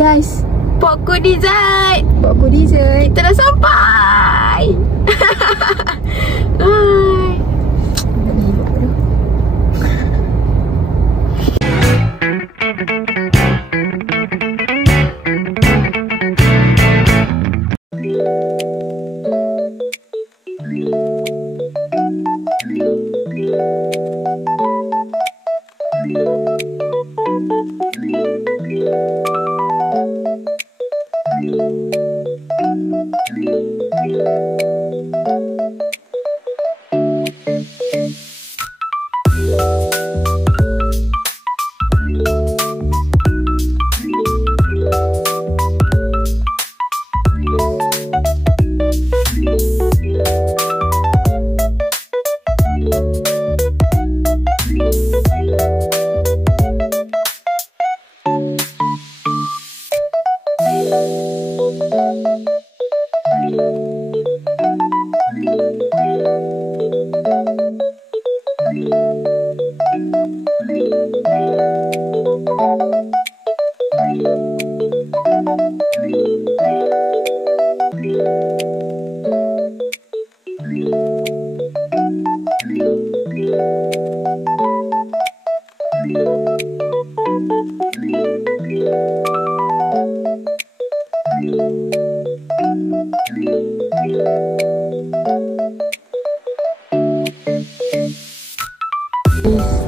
guys, Pokku dessert. Pokku dessert. Kita dah sampai. Hai.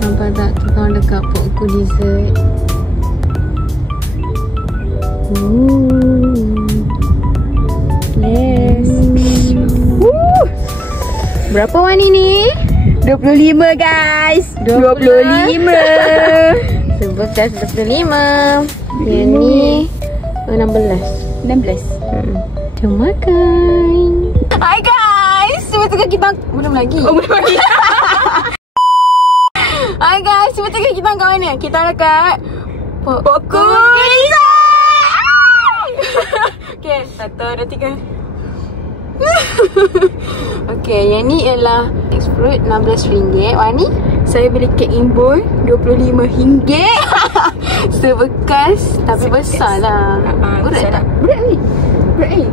Nampak tak, kita orang dekat Pokku dessert. Yes. Berapa Wani ni? 25 guys. 25. Sebekas 25. Yang ni 16. Jom makan. Hai guys, sebetulnya kita belum lagi. Oh, belum lagi. Hai guys, sebetulnya kita kat mana? Kita dekat Pokku Okay, 1, 2, 3. Okay, yang ni ialah mixed fruit RM16. Wani? Saya beli kek imbul RM25. Sebekas tapi besar lah. Berat tak? Berat ni. Okay.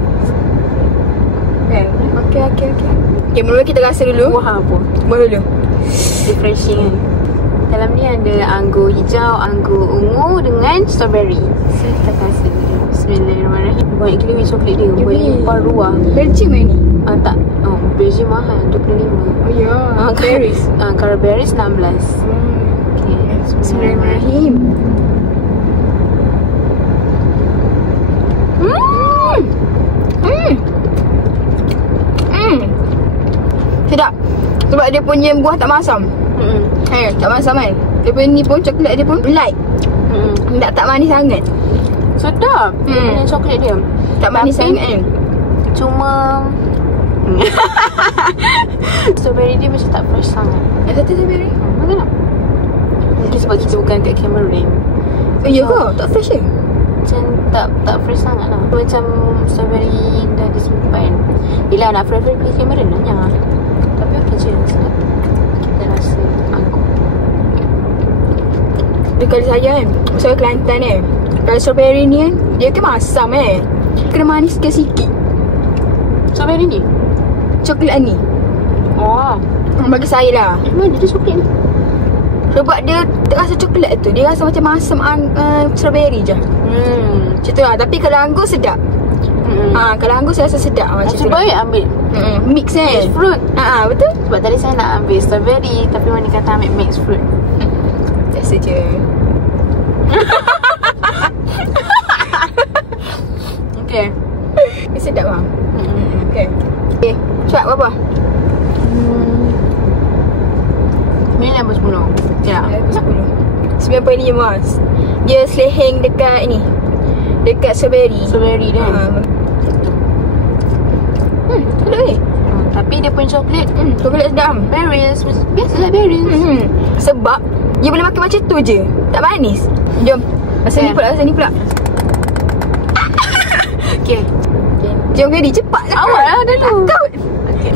Okay, mula kita rasa dulu. Buah apa? Buah dulu. Refreshing kan. Dalam ni ada anggur hijau, anggur ungu dengan strawberry. So kita kasi dulu. Bismillahirrahmanirrahim. Banyak gila coklat dia. Banyak paruah. Belgium ni? Tak. Oh, Belgium mahal. 25. Oh ya. Berries. Kalau berries 16. Okay. Bismillahirrahmanirrahim. Sedap. Sebab dia punya buah tak masam. Tak masam kan. Dia punya ni pun, coklat dia pun light. Tak manis sangat. Sedap. Punya coklat dia tak manis sangat kan. Cuma strawberry dia macam tak fresh sangat. Yang satu strawberry? Mana tak? Mungkin sebab kita bukan kat Cameroon. Ya ke? Tak fresh ke? Macam tak fresh sangat lah. Macam strawberry dah disimpan. Yelah nak fresh pergi Cameroon lah. Tapi okey je, sedap. Kita rasa anggur. Dekat saya kan, saya Kelantan kan. Kalau strawberry ni kan, dia kan masam kan. Kena manis sikit-sikit. Strawberry ni? Coklat ni. Oh. Bagi saya lah. Mana dia coklat ni? Sebab dia tak rasa coklat tu. Dia rasa macam masam strawberry je. Macam tu lah. Tapi kalau anggur sedap. Kalau anggur saya rasa sedap macam tu. Cuba ambil mix kan? mixed fruit. Betul. Sebab tadi saya nak ambil strawberry, tapi Wani kata ambil mixed fruit. Biasa je. Okay. Dia sedap bang. Okay. Okay. Cepat berapa? 9 apa 10? Ya. 10. 9.5. Dia seleheng dekat ni. Dekat strawberry. Strawberry dia. Sedap ni. Tapi dia pun coklat. Coklat sedap. Berries. Biasalah berries. Sebab dia boleh makan macam tu je. Tak manis. Jom. Rasa ni pula. Okay. Jom ready. Cepat lah. Awak lah dulu. Takut. Okay.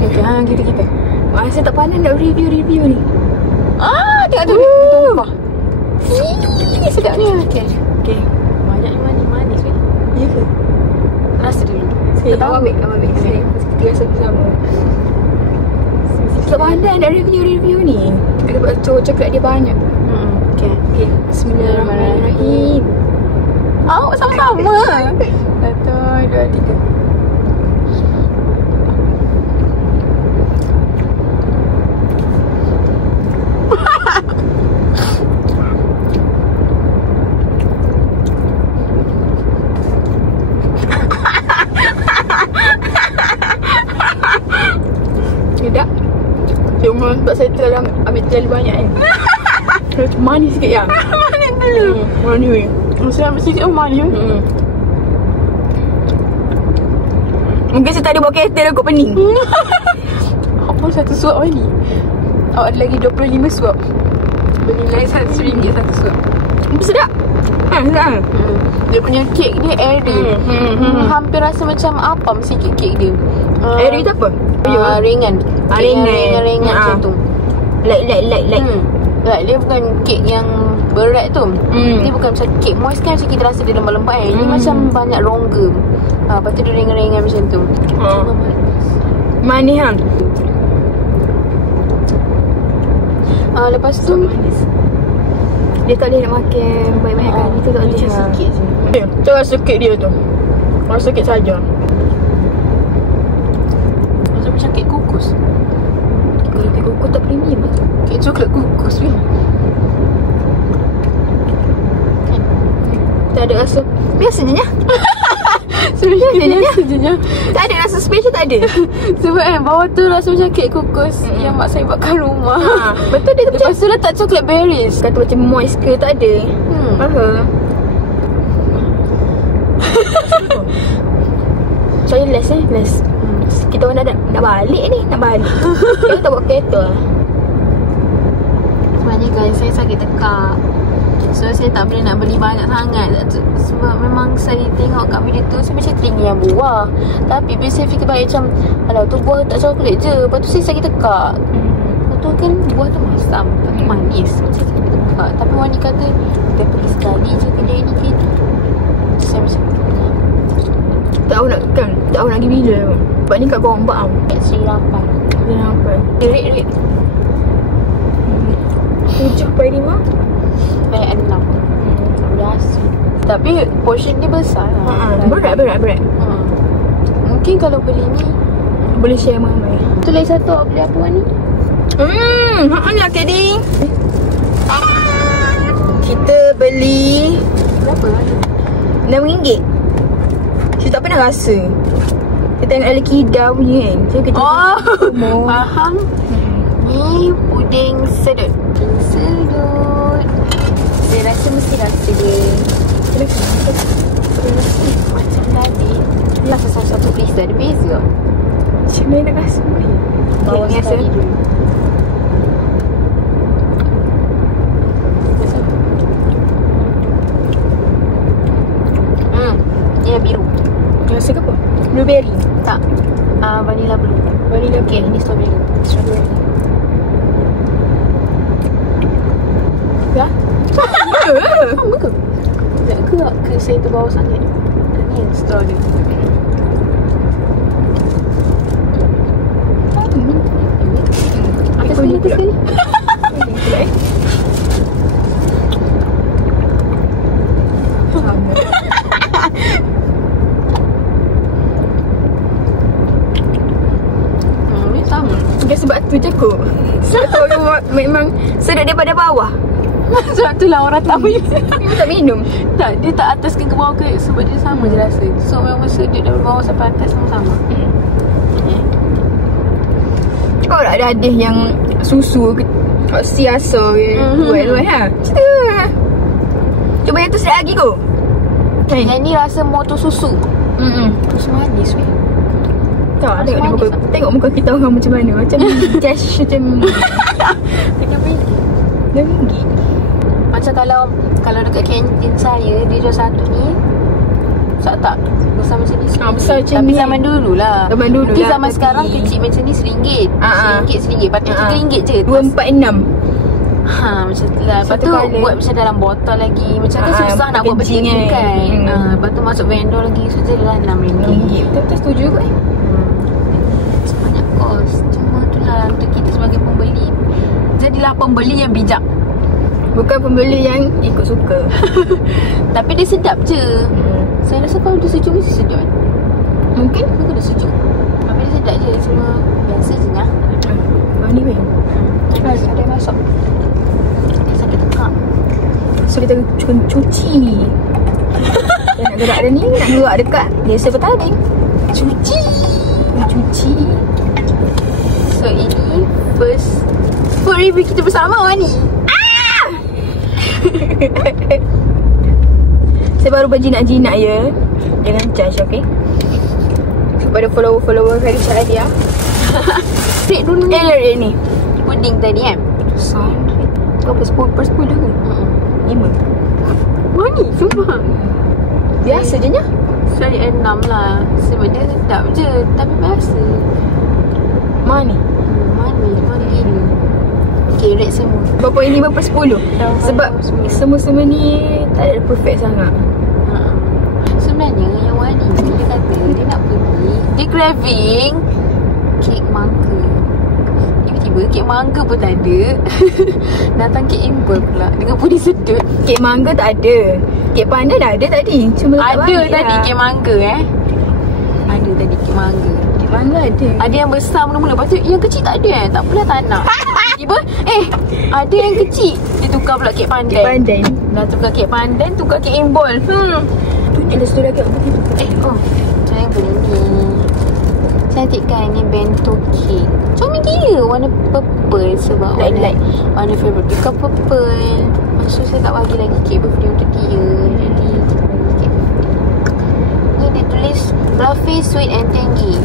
Kita. Masa tak pandai nak review ni. Tengok tu. Tumpah. Sedap ni. Okay. Banyak manis. Abang ambil saya. Kita rasa bersama. Tak pandai nak review ni. Sebab coklat dia banyak. Okay. Bismillahirrahmanirrahim. Awak sama-sama. 1, 2, 3. Tidak. Cuma sebab saya terlalu ambil terlalu banyak kan. Macam manis sikit ya. Manis dulu. Manis. Saya ambil sikit manis. Mungkin saya tak ada bawa kereta kot pening. Apa satu suap ni? Awak ada lagi 25 suap. Bernilai RM100 satu suap. Sedap. Sedap. Dia punya kek dia airy. Hampir rasa macam apam sikit kek dia. Airy tu apa? Ringan. Ringan macam tu. Light. Like dia bukan kek yang berat tu. Dia bukan macam kek moist kan, macam kita rasa dia lembab-lembab kan. Dia macam banyak rongga. Lepas tu dia ringan-ringan macam tu. Manis kan? Lepas tu manis. Dia tak boleh nak makan banyak-banyak kali. Itu tak boleh. Sikit je. Tu rasa kek dia tu. Rasa kek saja. Macam kek kukus. Kalau kek kukus tak premium lah. Kek coklat kukus ni. Tak ada rasa. Biasanya. Biasanya. Tak ada rasa special, tak ada. Sebab bawah tu rasa macam kek kukus yang mak saya buat kat rumah. Betul dia Lepas tu letak coklat berries. kata macam moist ke, tak ada. Saya less. Kita orang nak balik ni. Kita tak bawa kereta. Sebenarnya guys, saya sakit tekak. So saya tak boleh nak beli banyak sangat. Sebab memang saya tengok kat video tu, saya macam teringin yang buah. Tapi bila saya fikir balik macam, alah tu buah tak coklat je. Lepas tu saya sakit tekak. Lepas tu kan buah tu masam, lepas tu manis. Saya sakit tekak. Tapi Wani kata, kita pergi sekali je kedai ni kita. Saya macam Tak tahu nak pergi bila. Sebab ni kat Gombak tau. kat Sri Lampar. Red 7/5. Bayar 6. Biasa. Tapi portion dia besar lah. Berat. Mungkin kalau beli ni Boleh share ramai. tu lagi satu awak beli apa ni? Lah Kedi. Kita beli Berapa? RM6. Saya tak pernah rasa. Saya tengok ada Kida punya kan. So kita faham. Ni puding sedut. Saya rasa mesti rasa dia macam tadi. Rasa satu piece ada beza. Macam mana nak rasa ni? Bawa sekali dulu. Dia biru. Rasa ke apa? Blueberry? Tak. Vanilla blue. Vanilla Okay, ini strawberry. Ya? Sama ke? Tak ke saya terbawa sangat? Ni yang straw dia. Atas sekali. Ni sama. Dia sebab tu je kot. Sebab tu memang sedap daripada bawah. Sebab tu lah orang tak minum. Tak minum. Tak, dia tak ataskan ke bawah ke. Sebab dia sama je rasa. So memang sedap dari bawah sampai atas sama-sama. Kau tak ada hadis yang susu ke siasa ke buat ha? Macam tu lah. Cuba yang tu sedap lagi kot. Yang ni rasa motor susu. Terus manis weh. Tak, tengok muka kita orang macam mana. Macam cash macam RM6. Macam kalau dekat kantin saya, dia jual satu ni. Tak besar macam ni. Besar macam tapi ni. zaman dulu lah. Mungkin zaman sekarang kecil macam ni RM1. RM1. Patut RM3 je. 246. Macam tu lah. Lepas tu buat macam dalam botol lagi. Macam tu susah nak buat packaging kan. Lepas tu masuk vendor lagi. So jelah RM6. Betul-betul setuju kot. Banyak kos. Cuma tu lah, untuk kita sebagai pembeli, jadilah pembeli yang bijak. Bukan pembeli yang ikut suka. Tapi dia sedap je. Saya rasa kalau dia sejuk mesti sedap. Mungkin dia sejuk. Tapi dia sedap je. Cuma biasa je lah. Ni weh. Ada yang masuk. Sakit tekak. So kita cuci. Nak gerak dia ni, nak gerak dekat biasa bertanding. Cuci. So ini first food review kita bersama Wani. Saya baru berjinak-jinak ya. Jangan judge, okay? Kepada follower-follower Khairi Syaradia. Break dulu ni puding tadi kan? Berapa? 10 per 10 ke? 5. Wani, sumpah. Biasa je nya. Saya 6 lah. Sebab dia sedap je. Tapi biasa. Mani gila. Okay, rate semua. Berapa ini berapa 10? Sebab semua ni tak ada perfect sangat. Sebenarnya yang Wani ni, dia kata dia nak pergi, dia craving kek mangga. Tiba-tiba kek mangga pun tak ada. Datang kek impul pula dengan puding sedut. Kek mangga tak ada. Kek pandan dah ada tadi. Cuma ada tadi kek mangga Ada tadi kek mangga. Kek mangga ada. Ada yang besar mula-mula. Lepas tu yang kecil tak ada Tak apalah, tak nak. Tiba ada yang kecil. Dia tukar pula kek pandan. Kek pandan. Dah tukar kek pandan, tukar kek imbol. Tunjuklah story lagi apa tu. Saya beli ni. Cantik kan ni bento cake. Comel gila. Warna purple. Sebab warna favorite dia kan purple. Maksud saya tak bagi lagi kek birthday untuk dia. Jadi ni dia tulis fluffy, sweet and tangy,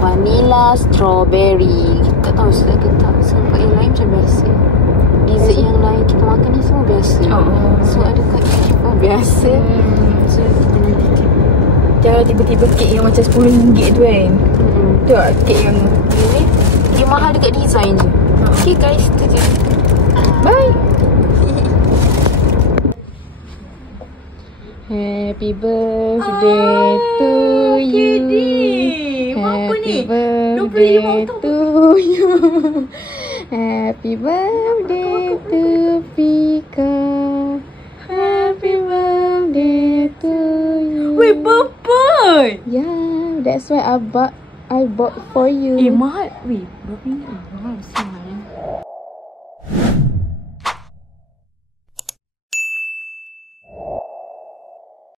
vanilla, strawberry. Tak tahu sedap ke tak. Sebab yang lain macam biasa. Dessert yang lain kita makan ni semua biasa. So ada kat ni pun biasa. So kita nanti jangan tiba-tiba kek yang macam RM10 tu kan. Tu lah kek yang ni. Dia mahal dekat design je. Okay guys, tu je. Bye. Happy birthday to you. Happy birthday to you. Happy birthday to Pika. Happy birthday to you. Wait, purple. Yeah, that's why I bought for you. Mahal. Weh, berapa ni? Mahal besar.